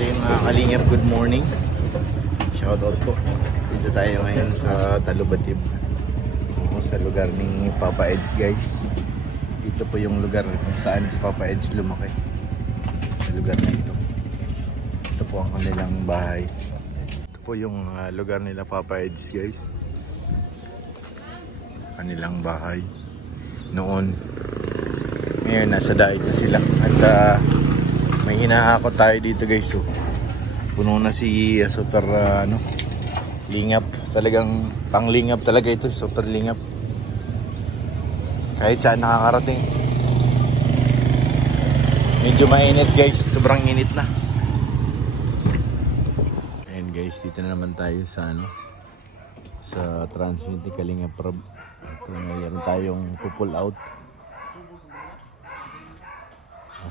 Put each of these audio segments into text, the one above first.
So yung mga kalingap, good morning. Shoutout po. Dito tayo ngayon sa Talubatib, sa lugar ni Papa Eds, guys. Dito po yung lugar kung saan si Papa Eds lumaki, sa lugar na ito. Ito po ang kanilang bahay. Ito po yung lugar nila Papa Eds, guys. Kanilang bahay noon. Ngayon nasa daig na sila. At may hinahakot tayo dito, guys. So, puno na si super lingap. Talagang panglingap talaga ito. Super lingap. Kahit saan nakakarating. Medyo mainit, guys. Sobrang init na. Ayan, guys. Dito na naman tayo sa sa transmit ni Kalingap Rob. Ito, mayroon tayong pull out.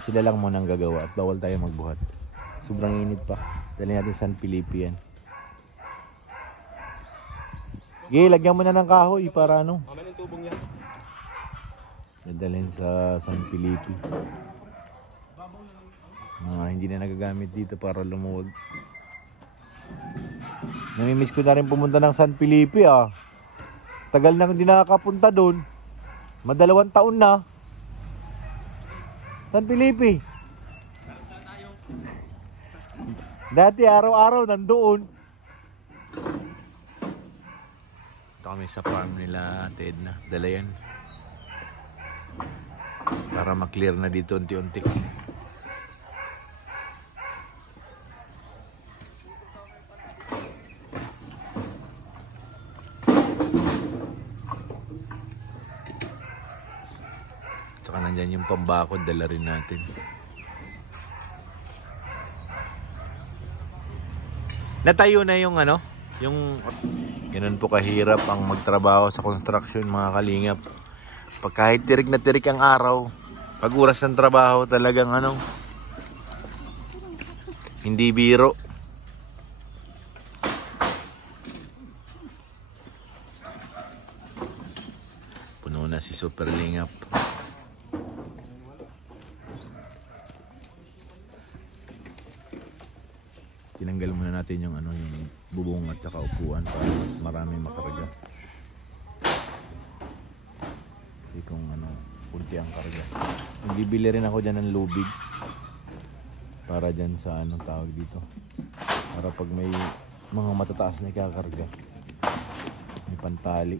Sila lang muna ang gagawa at bawal tayo magbuhat. Sobrang init pa. Dali natin San Felipe yan. Okay, lagyan mo na ng kahoy para Mamaya yung tubong yan. dadalhin sa San Felipe. Hindi na nagagamit dito para lumuwag. Namimiss ko na rin pumunta ng San Felipe ah. Tagal na hindi nakakapunta doon. Madalawang taon na. San Felipe. Dati araw-araw nandoon. Ito kami sa farm nila Ted na. Dala yan. Para maklear na dito unti-unti. Tsaka nandyan yung pambakod, dala rin natin. Natayo na yung yung ganun po kahirap ang magtrabaho sa construction, mga kalingap. Pag kahit tirik na tirik ang araw, pag oras ng trabaho talagang hindi biro. Puno na si Super Lingap. Tinanggal muna natin yung yung bubong at saka upuan para mas marami makarga. Kasi kung kunti ang karga. Bibili rin ako dyan ng lubig para dyan sa tawag dito. Para pag may mga matataas na ikakarga, may pantali.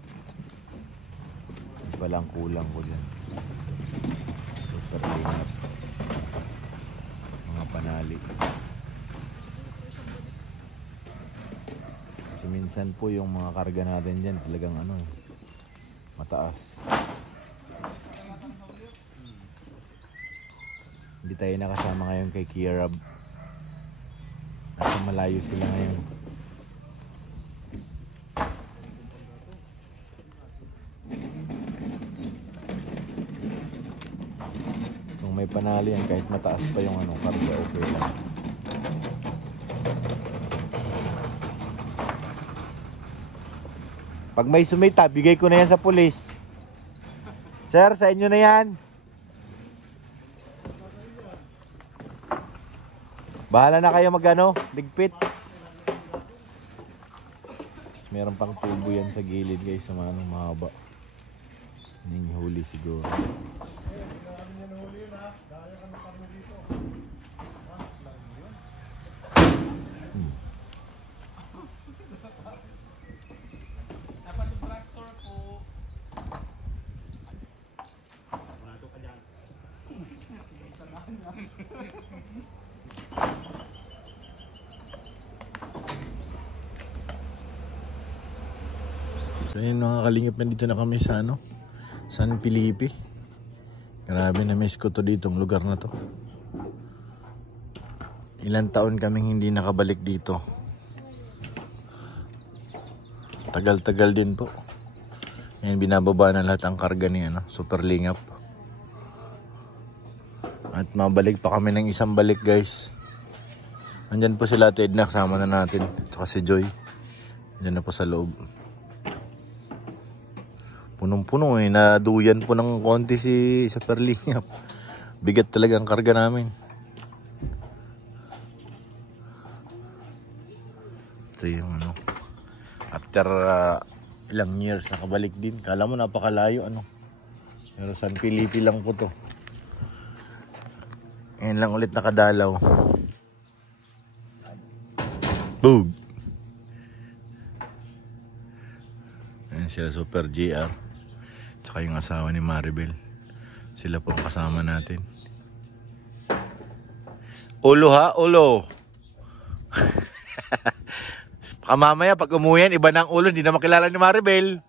Hindi palang kulang ko dyan. Super linap. Mga panali. Minsan po yung mga karga natin dyan talagang mataas. Hindi tayo nakasama ngayon kay Kierab. Nasa malayo sila ngayon. Kung may panali yan, kahit mataas pa yung karga, okay lang. Pag may sumita, bigay ko na yan sa pulis. Sir, sa inyo na yan. Bahala na kayo ligpit. Meron pang tubo yan sa gilid, guys, sa mga mahaba. Huli siguro. So yun, mga kalingap, nandito na kami sa San Felipe. Grabe, na miss ko to ditong lugar na to. Ilang taon kaming hindi nakabalik dito. Tagal-tagal din po. Ngayon binababa na lahat ang karga ni Super Lingap. At mabalik pa kami ng isang balik, guys. Andyan po sila Ted na, kasama na natin. Tsaka si Joy. Andyan na po sa loob. Punong-puno naduyan po ng konti si Super Lingap. Bigat talaga ang karga namin. Ito yung ano. After ilang years nakabalik din. Kala mo napakalayo ano. Pero San Felipe lang po to. Ngayon lang ulit nakadalaw. Boog! Ayan sila Super GR. Tsaka yung asawa ni Maribel. Sila po ang kasama natin. Ulo ha, ulo. Baka mamaya pag umuyan, iba na ang ulo, hindi na makilala ni Maribel.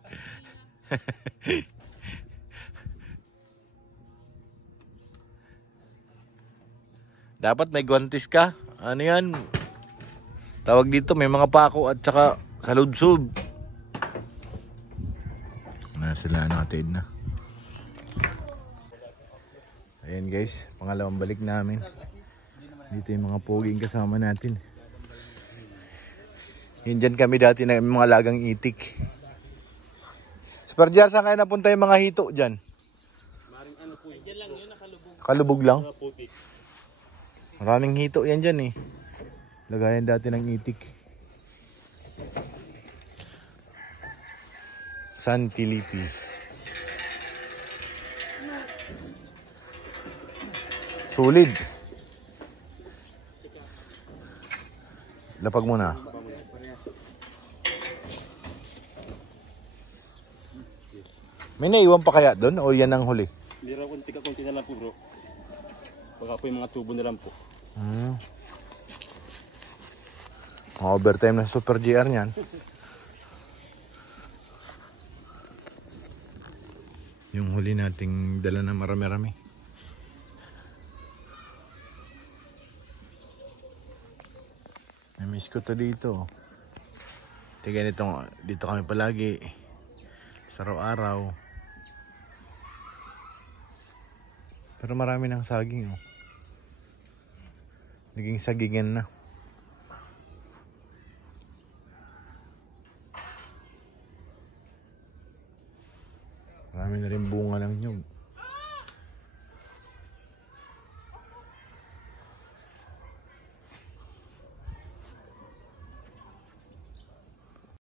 Dapat may guwantes ka. Ano yan? Tawag dito, may mga pako at saka salubsob. Na sila natin na. Ayan guys, pangalawang balik namin. Dito yung mga poging kasama natin. Yun dyan kami dati na mga lagang itik. Super Jar, saan kayo napunta yung mga hito dyan? Dyan lang yun, nakalubog. Nakalubog lang? Maraming hito yan dyan eh. Lagayan dati ng itik. San Felipe. Sulit. Lapag muna. May naiwan pa kaya doon o yan ang huli? Meron konti na lang po bro. Baka po yung mga tubo na lang po. Overtime na Super GR niyan. Yung huli nating dala na marami-rami. Namiss ko to dito. Tingnan itong, dito kami palagi. Sa araw-araw. Pero marami ng saging oh. Naging sagingan na.